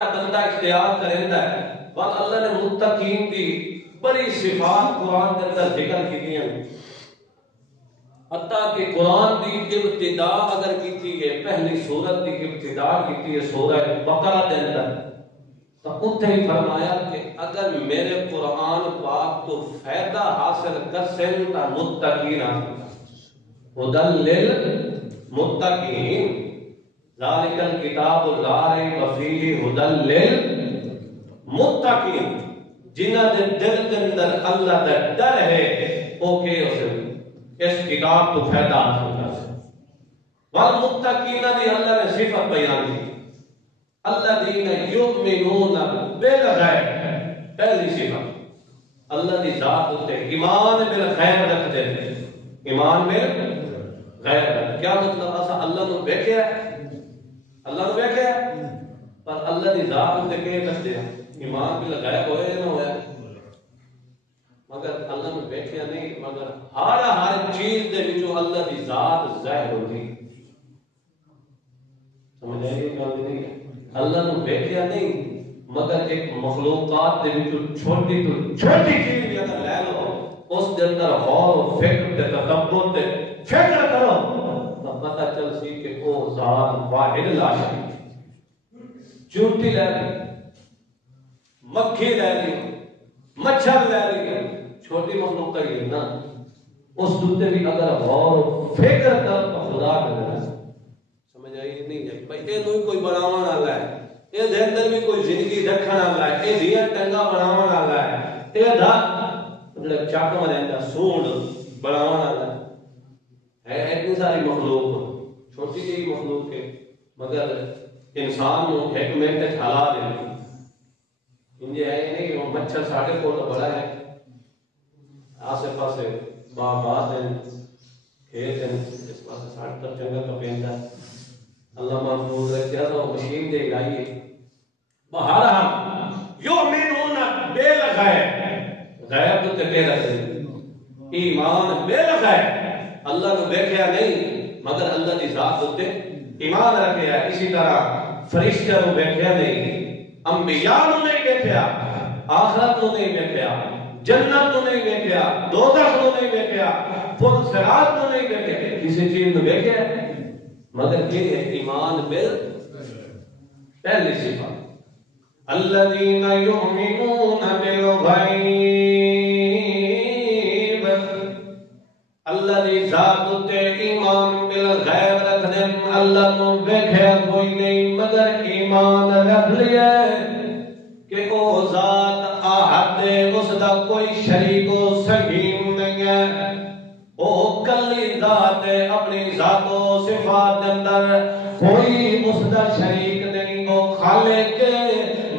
بندہ اختیار کرتا ہے بس اللہ نے متقین کی بڑی صفات قرآن کے اندر ذکر کی ہیں حتیٰ کہ قرآن کی ابتدا اگر کی ہے پہلی سورت کی ابتدا کی ہے سورہ بقرہ کے اندر تو اتنے ہی فرمایا کہ اگر میرے قرآن پاک تو فائدہ حاصل کر سن تا متقین ہدی للمتقین ذالک الکتاب لا ریب فیہ ہدی للمتقین جنہاں دے دل کے اندر اللہ کا ڈر ہے او کہ اس کتاب تو فائدہ حاصل کر سکے والمتقین دی اللہ نے صفت بیان کی الذین یؤمنون بالغیب پہلی صفت اللہ دی ذات تے ایمان بالغیب رکھتے ہیں ایمان بالغیب کیا مطلب اسا اللہ نو ویکھیا اللہ نو ویکھیا پر اللہ دی ذات تے کہ رکھتے ہیں ایمان بالغیب ہوئے نہ ہوئے مگر اللہ نے ویکھیا نہیں مگر ہر چیز دے وچوں اللہ دی ذات ظاہر ہوتی سمجھ آئی گل نہیں اللہ نے ویکھیا نہیں مگر ایک مخلوقات دے وچوں چھوٹی تو چھوٹی چیز بھی اگر لے لو اس دے اندر غور و فکر تے تدبر تے فکر کرو تو پتہ چل سی کہ وہ ذات واحد لا شریک چونٹی لے لی مکھی لے لی مچھر لے لی چھوٹی مخلوق کا یہ نا اس دوتے بھی اگر غور و فکر کر تو خدا کرنا سمجھ آئی نہیں ہے بھائی اے نوی کوئی بناوان آلہ ہے اے دہندر بھی کوئی زندگی رکھنا آلہ ہے اے دیا ٹنگا بناوان آلہ ہے اے دھا چاکم رہتا سونڈ بناوان آلہ ہے اتنی ساری مخلوق چھوٹی جی مخلوق ہے مگر انسان نو ایک منٹ حالا دے انجھے ہے نہیں کہ مچھر ساڑھے کو بڑا ہے آسے پاسے باغات ہیں کھیت ہیں اس پاسے ساڑھے تک جنگل کا پینتا ہے اللہ محفوظ رکھیا تھا وہ مشین دے گائی بہارا یؤمنون بالغیب غیب تو تے رکھے ایمان بالغیب اللہ نے دیکھیا نہیں مگر اللہ دی ذات تے ایمان رکھیا اسی طرح فرشتوں نے دیکھیا نہیں انبیاء نے نہیں دیکھیا آخرت نے نہیں دیکھیا جنت نے نہیں دیکھیا دوزخ نے نہیں دیکھیا پل صراط نے نہیں دیکھیا کسی چیز نے دیکھیا مگر یہ ایمان بال پہلی صفت الذین یؤمنون بالغیب اللہ دی ذات تے ایمان بالغیب رکھ دیں اللہ نو دیکھیا کوئی نہیں مگر ایمان رکھ لیا کہ وہ ذات آہد ہے اس دا کوئی شریک و سنگین نہیں ہے وہ کلی ذات ہے اپنی ذات و صفات اندر کوئی اس دا شریک نہیں وہ خالق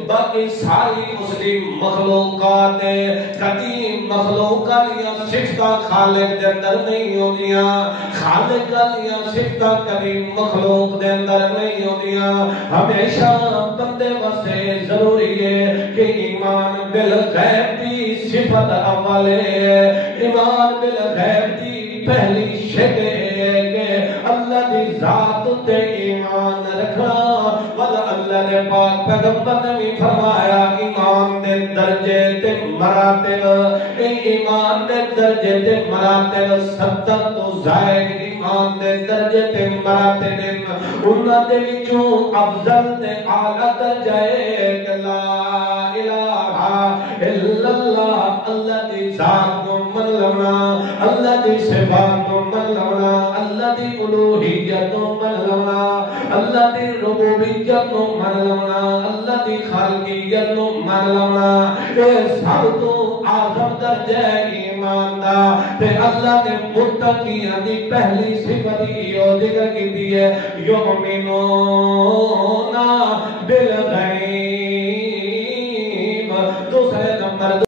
باقی ساری اس دی مخلوقات قدیم مخلوقات یا صفتہ خالق دے اندر نہیں ہوتیاں خالق یا صفتہ قدیم مخلوق دے اندر نہیں ہوتیاں ہمیشہ بندے واسطے ضروری ہے کہ ایمان بالغیب دی صفت اول ہے ایمان بالغیب دی پہلی شرط ہے کہ اللہ دی ذات تے ایمان رکھنا ولا اللہ نے پاک پیغمبر نے بھی فرمایا ایمان دے درجے تے مراتب ایمان دے درجے تے مراتب 70 تو زائد ایمان دے درجے تے مراتب انہاں دے وچوں افضل تے اعلی درجہ ہے کہ لا الہ الا اللہ اللہ دی ذات کو من لونا اللہ دی صفات کو من لونا اللہ دی الوہیت کو من لونا اللہ دی ربوبیت کو من لونا اللہ دی خالقیت کو من لونا اے سب تو اعظم درجہ ایمان دا تے اللہ نے متقیاں دی پہلی صفت یہ ذکر کی ہے یؤمنون بالغیب